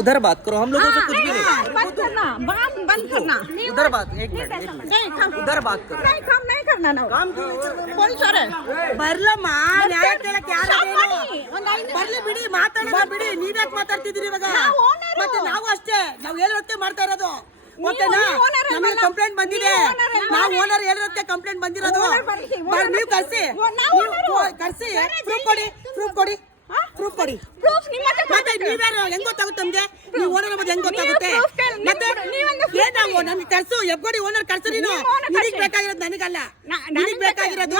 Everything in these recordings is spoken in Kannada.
उधर बात करो, हम लोगों से कुछ भी नहीं। बंद करना, बंद करना। उधर बात, एक मिनट, उधर बात करो। नहीं, काम नहीं करना ನಾವು. ಪೊಲೀಸ್ ಅವರೇ ಬರ್ಲಮ್ಮ, ನ್ಯಾಯ ಕೇಳಕ್ಕೆ ಬರ್ಲಿ ಬಿಡಿ, ಮಾತಾಡೋಣ ಬಿಡಿ. ನೀವ್ಯಾಕೆ ಮಾತಾಡ್ತಿದ್ದೀರಿ ಇವಾಗ? ಮತ್ತೆ ನಾವು ಅಷ್ಟೇ, ನಾವು ಹೇಳಿರೋದಕ್ಕೆ ಮಾಡ್ತಾ ಇರೋದು. ಓಕೆನಾ? ನಮಗೆ ಕಂಪ್ಲೇಂಟ್ ಬಂದಿದೆ, ನಾವು ಓನರ್ ಹೇಳಿರೋದಕ್ಕೆ ಕಂಪ್ಲೇಂಟ್ ಬಂದಿರೋದು. ನೀವು ಕರ್ಸಿ, ಕರ್ಸಿ, ಪ್ರೂಫ್ ಕೊಡಿ, ಪ್ರೂಫ್ ಕೊಡಿ, ಪ್ರೂಫ್ ಕೊಡಿ. ಮತ್ತೆ ನೀವ್ಯಾರು ಹೆಂಗ್ ಗೊತ್ತಾಗುತ್ತೆ ನಮ್ಗೆ? ನೀವು ಓನರ್ ಮತ್ತೆ ಹೆಂಗ್ ಗೊತ್ತಾಗುತ್ತೆ? ಮತ್ತೆ ಏನ್ ನಾವು ನಮ್ಗೆ ಕರ್ಸು, ಎಬ್ಗೋಡಿ ಓನರ್ ಕರ್ಸು. ನೀನು ನಿನಗ್ ಬೇಕಾಗಿರೋದು ನನಗಲ್ಲ, ನಿನಗ್ ಬೇಕಾಗಿರೋದು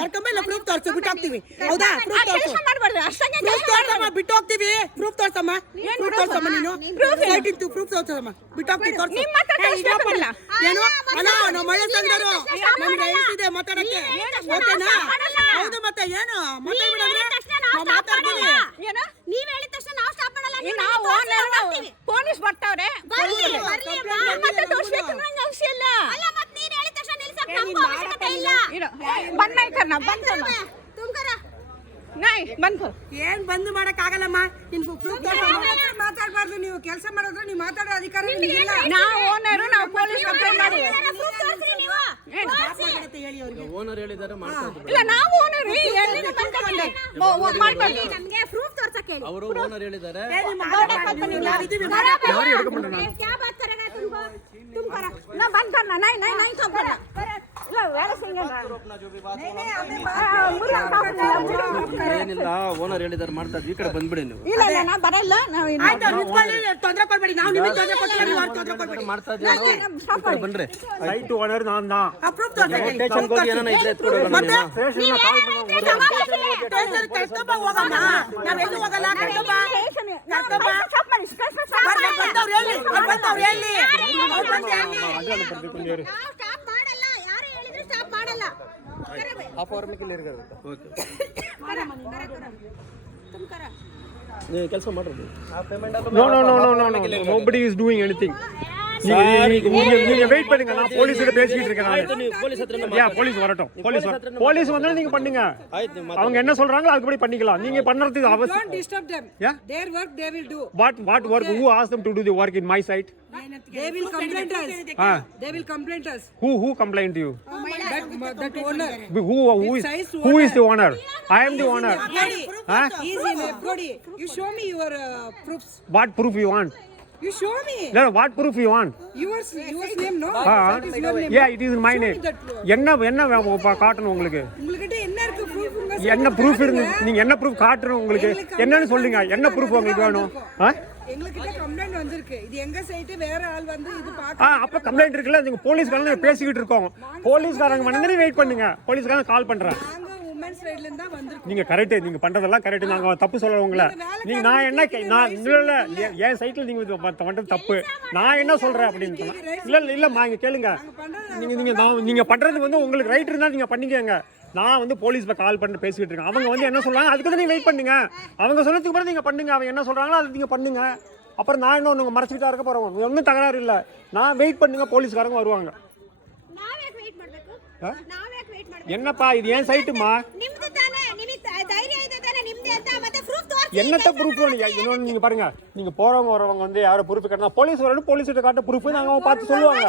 ಕರ್ಕೊಂಬಲ್ಲ. ಪ್ರೂಫ್ ತೋರ್ಸು, ಬಿಟ್ಟು ಹೋಗ್ತೀವಿ. ಹೌದಾ? ಪ್ರೂಫ್ ತೋರ್ಸು, ಪ್ರೂಫ್ ತೋರ್ಸಮ್ಮ, ಬಿಟ್ಟು ಹೋಗ್ತೀವಿ. ಪ್ರೂಫ್ ತೋರ್ಸಮ್ಮ, ಪ್ರೂಫ್ ತೋರ್ಸಮ್ಮ. ನೀನು ಪ್ರೂಫ್ ತೋರ್ಸಮ್ಮ, ಬಿಟ್ಟು ಹೋಗ್ತೀವಿ. ತೋರ್ಸು. ಏನು ಅಲ್ಲ, ನಾವು ಮಳೆ ಸಂಘರು ನಮ್ಗೆ ಹೇಳ್ತಿದೆ ಮಾತಾಡಕ್ಕೆ. ಓಕೆನಾ? ಹೌದು, ಮತ್ತೆ ಏನು ಮಾತಾಡ್ಬಿಡಂದ್ರೆ ನಾವು ಮಾತಾಡ್ತೀವಿ. ನೀವ್ ಹೇಳಿದ ತಕ್ಷಣ ನಾವು ಸ್ಟಾಪ್ ಮಾಡಲ್ಲ. ಪೊಲೀಸ್ ಬರ್ತಾವ್ರೆ, ಮತ್ತೆ ತೋರ್ಸ್ಬೇಕು ನಂಗೆ ಅವಶ್ಯ ಇಲ್ಲ. ನೀನ್ ಹೇಳಿದ ತಕ್ಷಣ ನಿಲ್ಸಕ್ ನಮ್ಗೆ ಅವಶ್ಯಕತೆ ಇಲ್ಲ. ಬಂದ್ ನೈ ಕರ್ನ, ಬಂದ್ ಕರ್ನ, ತುಮ್ಕರ ನೈ ಬಂದ್ ಕರ್. ಏನ್ ಬಂದ್ ಮಾಡಕ್ ಆಗಲ್ಲಮ್ಮ. ನಿನ್ ಪ್ರೂಫ್ ಮಾತಾಡ್ಬಾರ್ದು. ನೀವು ಕೆಲಸ ಮಾಡಿದ್ರೆ ನೀವು ಮಾತಾಡೋ ಅಧಿಕಾರ ಇಲ್ಲ. ನಾವು ಓನರು, ನಾವು ಪೊಲೀಸ್ ಕಂಪ್ಲೇಂಟ್ ಮಾಡಿ. ಓನರ್ ಹೇಳಿದ್ದಾರೆ ಮಾಡ್ತಾರೆ. ಇಲ್ಲ, ನಾವು ಓನರ್ ಎಲ್ಲಿಂದ ಬಂದೆ ಮಾಡ್ಕೊಳ್ಳಿ. ನಮಗೆ ಪ್ರೂಫ್ ತೋರ್ಸಕ್ಕೆ ಹೇಳಿ. ಅವರು ಓನರ್ ಹೇಳಿದ್ದಾರೆ. क्या बात करेगा तुम करा ना, बंद करना. नहीं नहीं नहीं तुम करना. ಇಲ್ಲ ಬೇರೆ ಸಿಂಗಲ್ ಏನಿಲ್ಲ, ಓನರ್ ಹೇಳಿದ್ದಾರೆ ಮಾಡ್ತಾ ಇದ್ವಿ. ಈ ಕಡೆ ಬಂದ್ಬಿಡಿ ನೀವು. ಇಲ್ಲ ಇಲ್ಲ, ನಾ ಬರಲ್ಲ. ನಾವು ತೊಂದರೆ ಕೊಡ್ಬೇಡಿ. ನಾವು ನಿಮಗೆ ತೊಂದರೆ ಕೊಟ್ಟಿಲ್ಲ, ನೀವು ತೊಂದರೆ ಕೊಡ್ಬೇಡಿ. ಮಾಡ್ತಾ ಇದ್ವಿ ನಾವು. ಈ ಕಡೆ ಬನ್ರಿ. ಸೈಟ್ ಓನರ್ ನಾನು ಪ್ರೂಫ್ ತೋರ್ಸಕ್ಕೆ ಸ್ಟೇಷನ್ ಹೋಗಿ ಏನನ ಇದ್ರೆ ಎತ್ಕೊಡೋಣ. ಸ್ಟೇಷನ್ ಕರ್ಕೊಂಬ ಹೋಗಮ್ಮ. ನಾವೆಲ್ಲೂ ಹೋಗಲ್ಲ. ಕರ್ಕೊಂಬ, ಕರ್ಕೊಂಬ. ಬಂದವ್ರು ಹೇಳಿ, ಬಂದವ್ರು ಹೇಳಿ. ಸ್ಟಾಪ್ ಮಾಡಲ್ಲ. ಯಾರು ಹೇಳಿದ್ರು ಸ್ಟಾಪ್ ಮಾಡಲ್ಲ. हाफ आवर में क्लियर कर देता. ओके, तुम करा. ನೀವು ಕೆಲಸ ಮಾಡ್ರಿ. No, nobody is doing anything. நீங்க வெயிட் பண்ணுங்க, நான் போலீஸ் கிட்ட பேசிட்டு இருக்கேன். ನೀವು ಪೊಲೀಸ್ ಹತ್ರ போலீஸ் வரட்டும். போலீஸ் வந்தா நீங்க பண்ணுங்க. ಆಯ್ತು, ನೀವು அவங்க என்ன சொல்றாங்களோ அதுபடி பண்ணிக்கலாம். நீங்க பண்றது அவசியம். Don't disturb them. Yeah? Their work they will do. What work? Who asked them to do the work in my site? They will complain us. They will complain us. Who complained to you? That owner. Who is the owner? I am the owner. He is in FOD. You show me your proofs. What proof you want? You show me. No, what proof you want? Yours name, no? That is your name. Yeah, it is my name. என்ன காட்டணும் உங்களுக்கு? உங்ககிட்ட என்ன இருக்கு proof? என்ன proof இருந்து நீங்க என்ன proof காட்டணும் உங்களுக்கு? என்னன்னு சொல்லுங்க. என்ன proof உங்களுக்கு வேணும்? எங்ககிட்ட கம்ப்ளைன்ட் வந்திருக்கு. இது எங்க சைட், வேற ஆள் வந்து இது பாக்க. அப்ப கம்ப்ளைன்ட் இருக்குல, நீங்க போலீஸ்காரங்க பேசிக்கிட்டு இருக்கோம். போலீஸ்காரங்க வந்து வெயிட் பண்ணுங்க. போலீஸ்காரங்க கால் பண்றேன். நாங்க உமன் சைடுல இருந்தா வந்திருக்கு. நீங்க கரெக்ட், நீங்க பண்றதெல்லாம் கரெக்ட். நாங்க தப்பு சொல்லல உங்களை. நீங்க நான் என்ன இல்ல என் சைட்ல நீங்க பண்றது தப்பு. நான் என்ன சொல்றேன் அப்படின்னு இல்லம்மா, இங்க கேளுங்க. நீங்க பண்றது வந்து உங்களுக்கு ரைட் இருந்தா நீங்க பண்ணிக்கங்க. நான் வந்து போலீஸ்ல கால் பண்ணி பேசிக்கிட்டு இருக்கேன். அவங்க வந்து என்ன சொல்றாங்க அதுக்கு தான் நீங்க வெயிட் பண்ணுங்க. அவங்க சொன்னதுக்கு அப்புறம் நீங்க பண்ணுங்க. அவங்க என்ன சொல்றாங்களோ அதை நீங்க பண்ணுங்க. அப்புறம் நான் என்ன ஒன்று மறைச்சிக்கிட்டா இருக்க போறோம். ஒன்றும் தகராறு இல்லை. நான் வெயிட் பண்ணுங்க, போலீஸ்காரங்க வருவாங்க. என்னப்பா இது ஏன் சைட்டுமா? என்னத்த ப்ரூஃப் இன்னொன்று நீங்க பாருங்க. நீங்க போறவங்க வரவங்க வந்து யாரும் ப்ரூஃப் கட்டணும். போலீஸ் வரணும், போலீஸ் கிட்ட காட்ட ப்ரூஃப் நாங்க பார்த்து சொல்லுவாங்க.